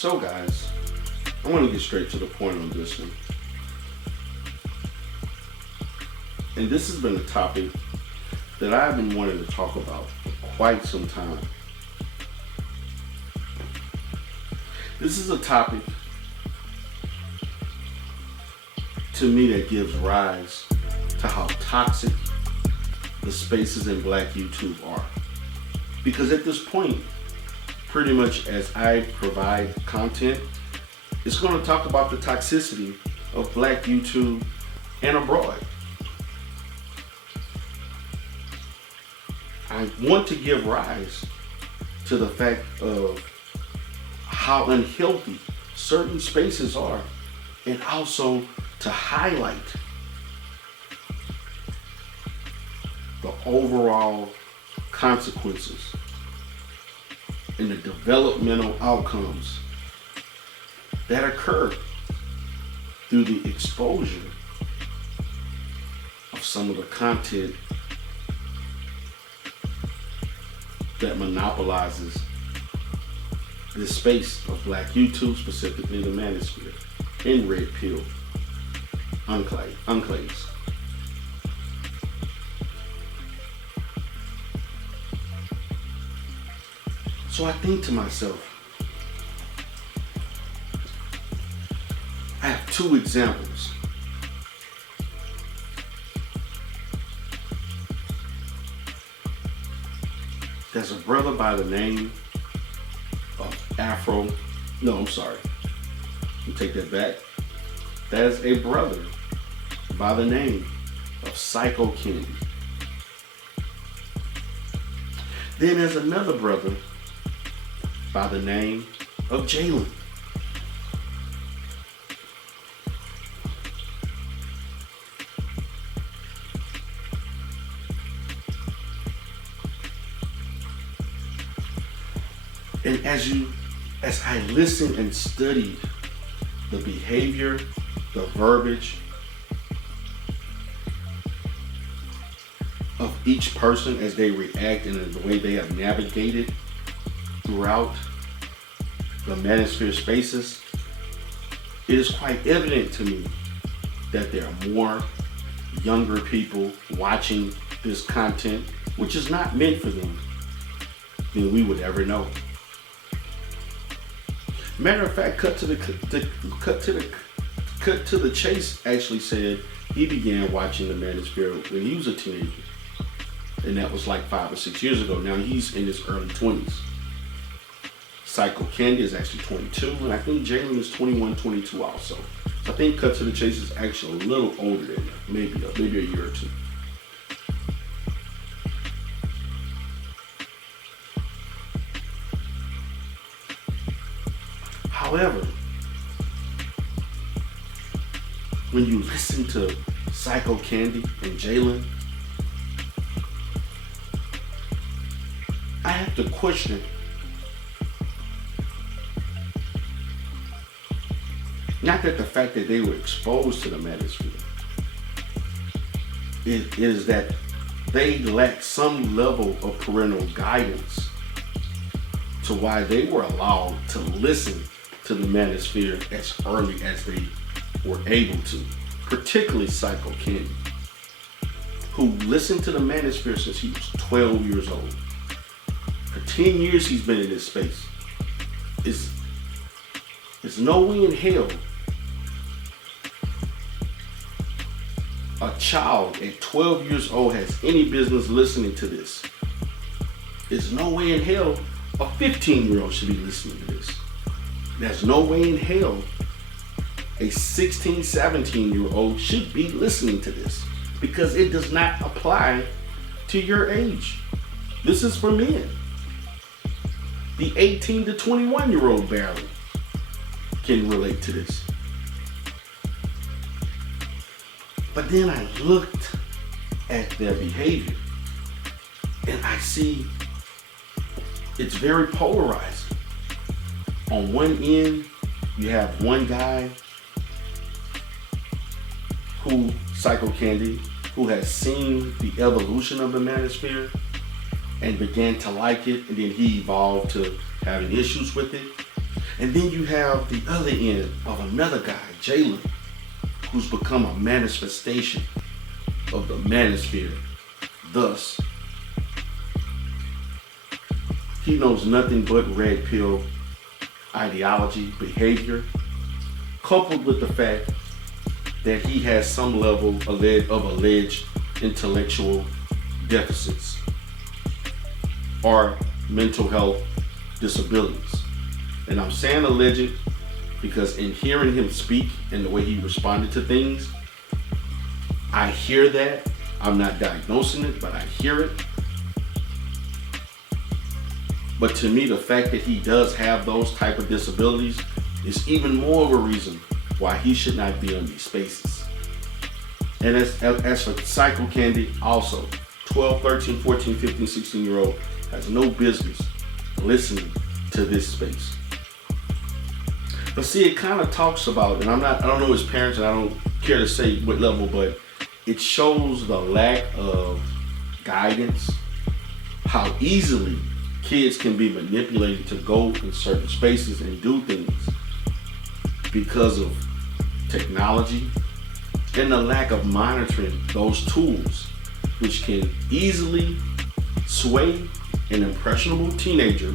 So guys, I want to get straight to the point on this one. And this has been a topic that I've been wanting to talk about for quite some time. This is a topic to me that gives rise to how toxic the spaces in Black YouTube are. Because at this point, pretty much as I provide content, it's going to talk about the toxicity of Black YouTube and abroad. I want to give rise to the fact of how unhealthy certain spaces are, and also to highlight the overall consequences and the developmental outcomes that occur through the exposure of some of the content that monopolizes this space of Black YouTube, specifically the Manosphere and Red Pill enclaves. So I think to myself, I have two examples. There's a brother by the name of let me take that back. There's a brother by the name of Psychocandy. Then there's another brother by the name of Jalen. And as I listened and studied the behavior, the verbiage of each person as they react and the way they have navigated throughout the Manosphere spaces, it is quite evident to me that there are more younger people watching this content, which is not meant for them, than we would ever know. Matter of fact, cut to the chase actually said he began watching the Manosphere when he was a teenager, and that was like 5 or 6 years ago. Now he's in his early 20s. Psychocandy is actually 22, and I think Jalen is 21, 22 also. So I think cut to the chase is actually a little older than that, maybe a year or two. However, when you listen to Psychocandy and Jalen, I have to question not that the fact that they were exposed to the Manosphere, it is that they lack some level of parental guidance to why they were allowed to listen to the Manosphere as early as they were able to, particularly Psychocandy, who listened to the Manosphere since he was 12 years old. For 10 years he's been in this space. There's no way in hell a child at 12 years old has any business listening to this. There's no way in hell a 15-year-old should be listening to this. There's no way in hell a 16, 17-year-old should be listening to this, because it does not apply to your age. This is for men. The 18 to 21-year-old barely can relate to this. But then I looked at their behavior and I see it's very polarized. On one end, you have one guy who, Psychocandy, who has seen the evolution of the Manosphere and began to like it, and then he evolved to having issues with it. And then you have the other end of another guy, Jalen, who's become a manifestation of the Manosphere. Thus, he knows nothing but red pill ideology, behavior, coupled with the fact that he has some level of alleged intellectual deficits or mental health disabilities. And I'm saying alleged because in hearing him speak and the way he responded to things, I hear that. I'm not diagnosing it, but I hear it. But to me, the fact that he does have those type of disabilities is even more of a reason why he should not be in these spaces. And as for Psychocandy, also 12, 13, 14, 15, 16-year-old has no business listening to this space. But see, it kind of talks about, and I don't know his parents, and I don't care to say what level, but it shows the lack of guidance, how easily kids can be manipulated to go in certain spaces and do things because of technology and the lack of monitoring those tools, which can easily sway an impressionable teenager,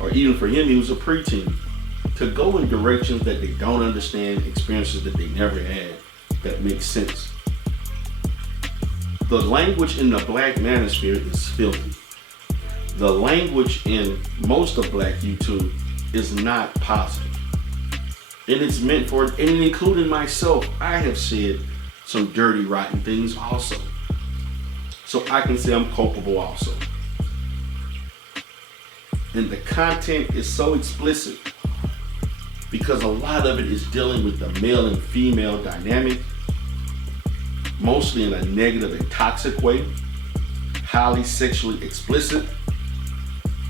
or even for him, he was a preteen, to go in directions that they don't understand, experiences that they never had that make sense. The language in the Black Manosphere is filthy. The language in most of Black YouTube is not positive. And it's meant for, and including myself, I have said some dirty, rotten things also. So I can say I'm culpable also. And the content is so explicit because a lot of it is dealing with the male and female dynamic, mostly in a negative and toxic way, highly sexually explicit,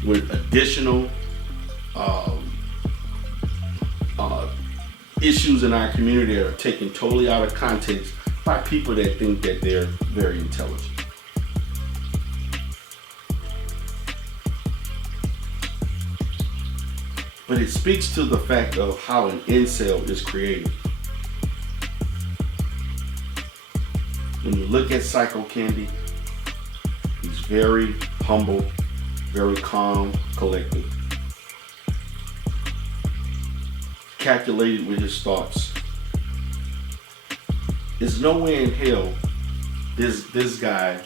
with additional issues in our community that are taken totally out of context by people that think that they're very intelligent. But it speaks to the fact of how an incel is created. When you look at Psychocandy, he's very humble, very calm, collected, calculated with his thoughts. There's no way in hell this guy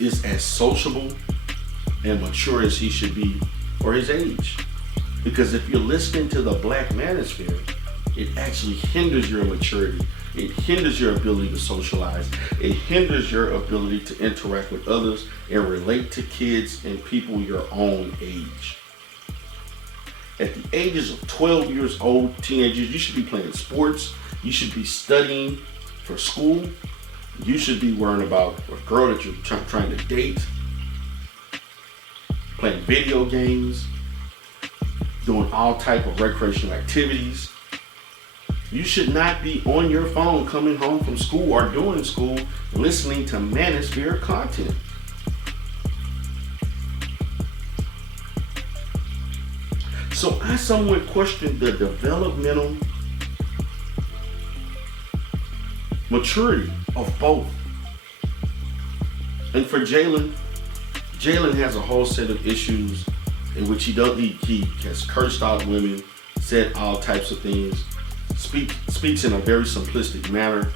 is as sociable and mature as he should be for his age. Because if you're listening to the Black Manosphere, it actually hinders your maturity. It hinders your ability to socialize. It hinders your ability to interact with others and relate to kids and people your own age. At the ages of 12 years old, teenagers, you should be playing sports. You should be studying for school. You should be worrying about a girl that you're trying to date, playing video games, doing all type of recreational activities. You should not be on your phone coming home from school or during school listening to Manosphere content. So I somewhat question the developmental maturity of both. And for Jalen has a whole set of issues in which he has cursed out women, said all types of things, speaks in a very simplistic manner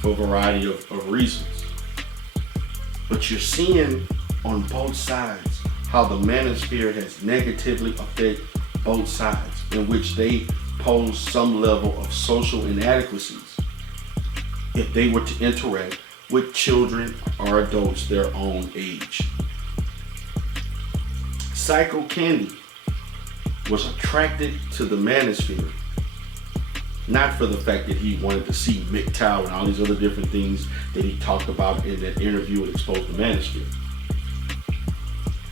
for a variety of reasons. But you're seeing on both sides how the Manosphere has negatively affected both sides, in which they pose some level of social inadequacies if they were to interact with children or adults their own age. Psychocandy was attracted to the Manosphere not for the fact that he wanted to see MGTOW and all these other different things that he talked about in that interview and exposed the Manosphere.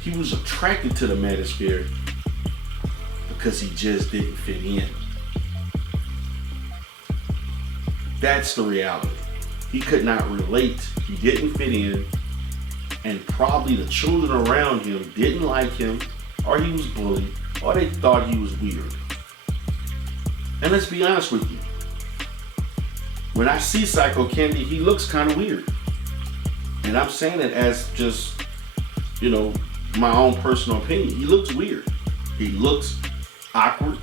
He was attracted to the Manosphere because he just didn't fit in. That's the reality. He could not relate, he didn't fit in, and probably the children around him didn't like him, or he was bullied, or they thought he was weird. And let's be honest with you. When I see Psychocandy, he looks kind of weird. And I'm saying it as just, my own personal opinion. He looks weird. He looks awkward.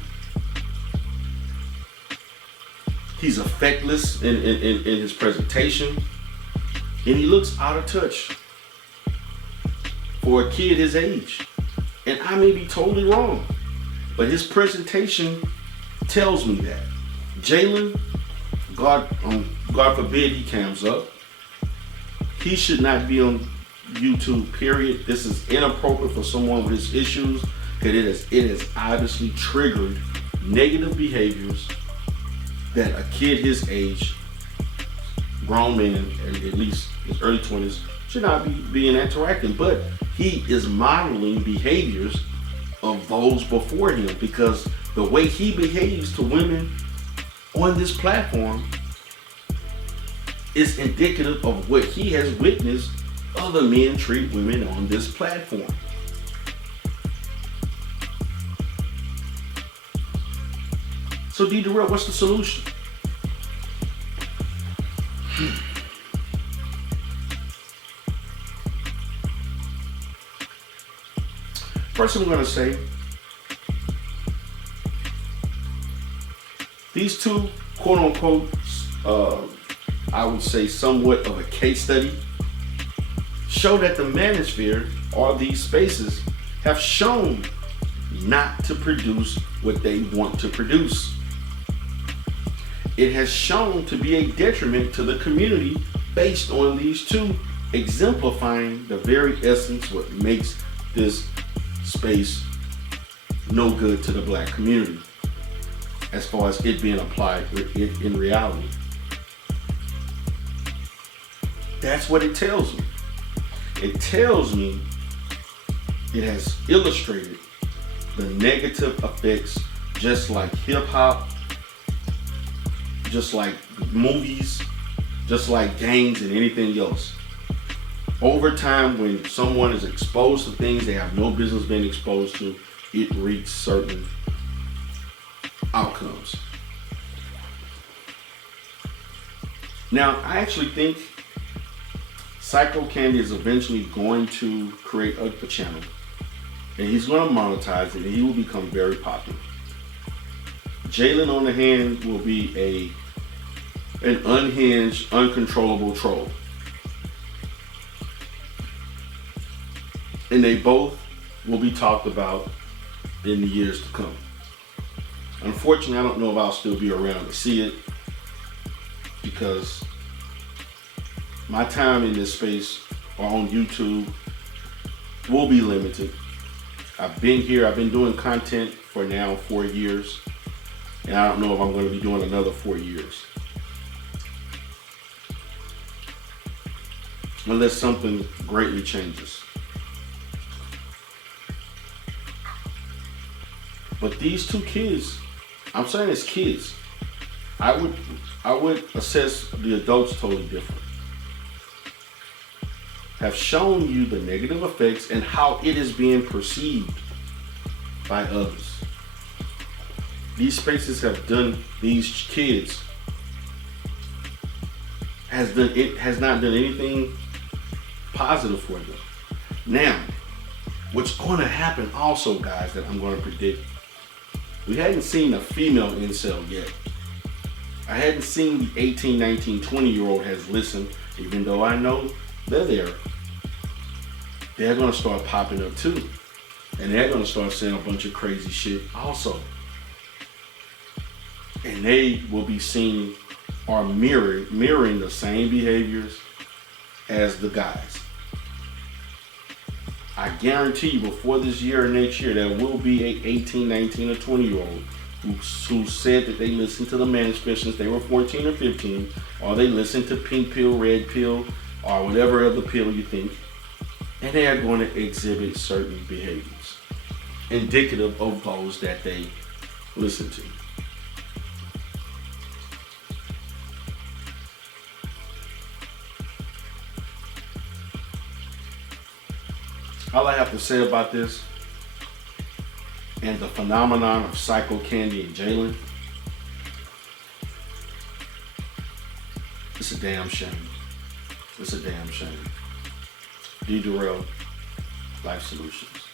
He's effectless in his presentation. And he looks out of touch for a kid his age. And I may be totally wrong, but his presentation tells me that. Jalen, God forbid he cams up. He should not be on YouTube, period. This is inappropriate for someone with his issues, because it has obviously triggered negative behaviors that a kid his age, grown man, at least his early 20s, should not be interacting. But he is modeling behaviors of those before him, because the way he behaves to women on this platform is indicative of what he has witnessed other men treat women on this platform. So DERELL, what's the solution? First, I'm going to say these two, quote unquote, I would say somewhat of a case study, show that the Manosphere, or these spaces, have shown not to produce what they want to produce. It has shown to be a detriment to the community based on these two exemplifying the very essence what makes this space no good to the black community as far as it being applied in reality. That's what it tells me. It tells me it has illustrated the negative effects, just like hip hop, just like movies, just like gangs and anything else. Over time, when someone is exposed to things they have no business being exposed to, it reaches certain outcomes. Now, I actually think Psychocandy is eventually going to create a channel, and he's going to monetize it, and he will become very popular. Jalen, on the hand, will be an unhinged, uncontrollable troll. And they both will be talked about in the years to come. Unfortunately, I don't know if I'll still be around to see it, because my time in this space or on YouTube will be limited. I've been here, I've been doing content for now 4 years, and I don't know if I'm going to be doing another 4 years. Unless something greatly changes. But these two kids, I'm saying it's kids, I would assess the adults totally different. Have shown you the negative effects and how it is being perceived by others. These spaces have done these kids has not done anything positive for them. Now, what's going to happen also, guys, that I'm going to predict, we hadn't seen a female incel yet. I hadn't seen the 18, 19, 20-year-old has listened, even though I know they're there. They're going to start popping up too. And they're going to start saying a bunch of crazy shit also. And they will be seen or mirroring the same behaviors as the guys. I guarantee you, before this year or next year, there will be a 18, 19, or 20-year-old who said that they listened to the Manosphere since they were 14 or 15, or they listened to Pink Pill, Red Pill, or whatever other pill you think, and they are going to exhibit certain behaviors indicative of those that they listen to. All I have to say about this, and the phenomenon of Psychocandy and Jalen, it's a damn shame. It's a damn shame. DERELL, Life Solutions.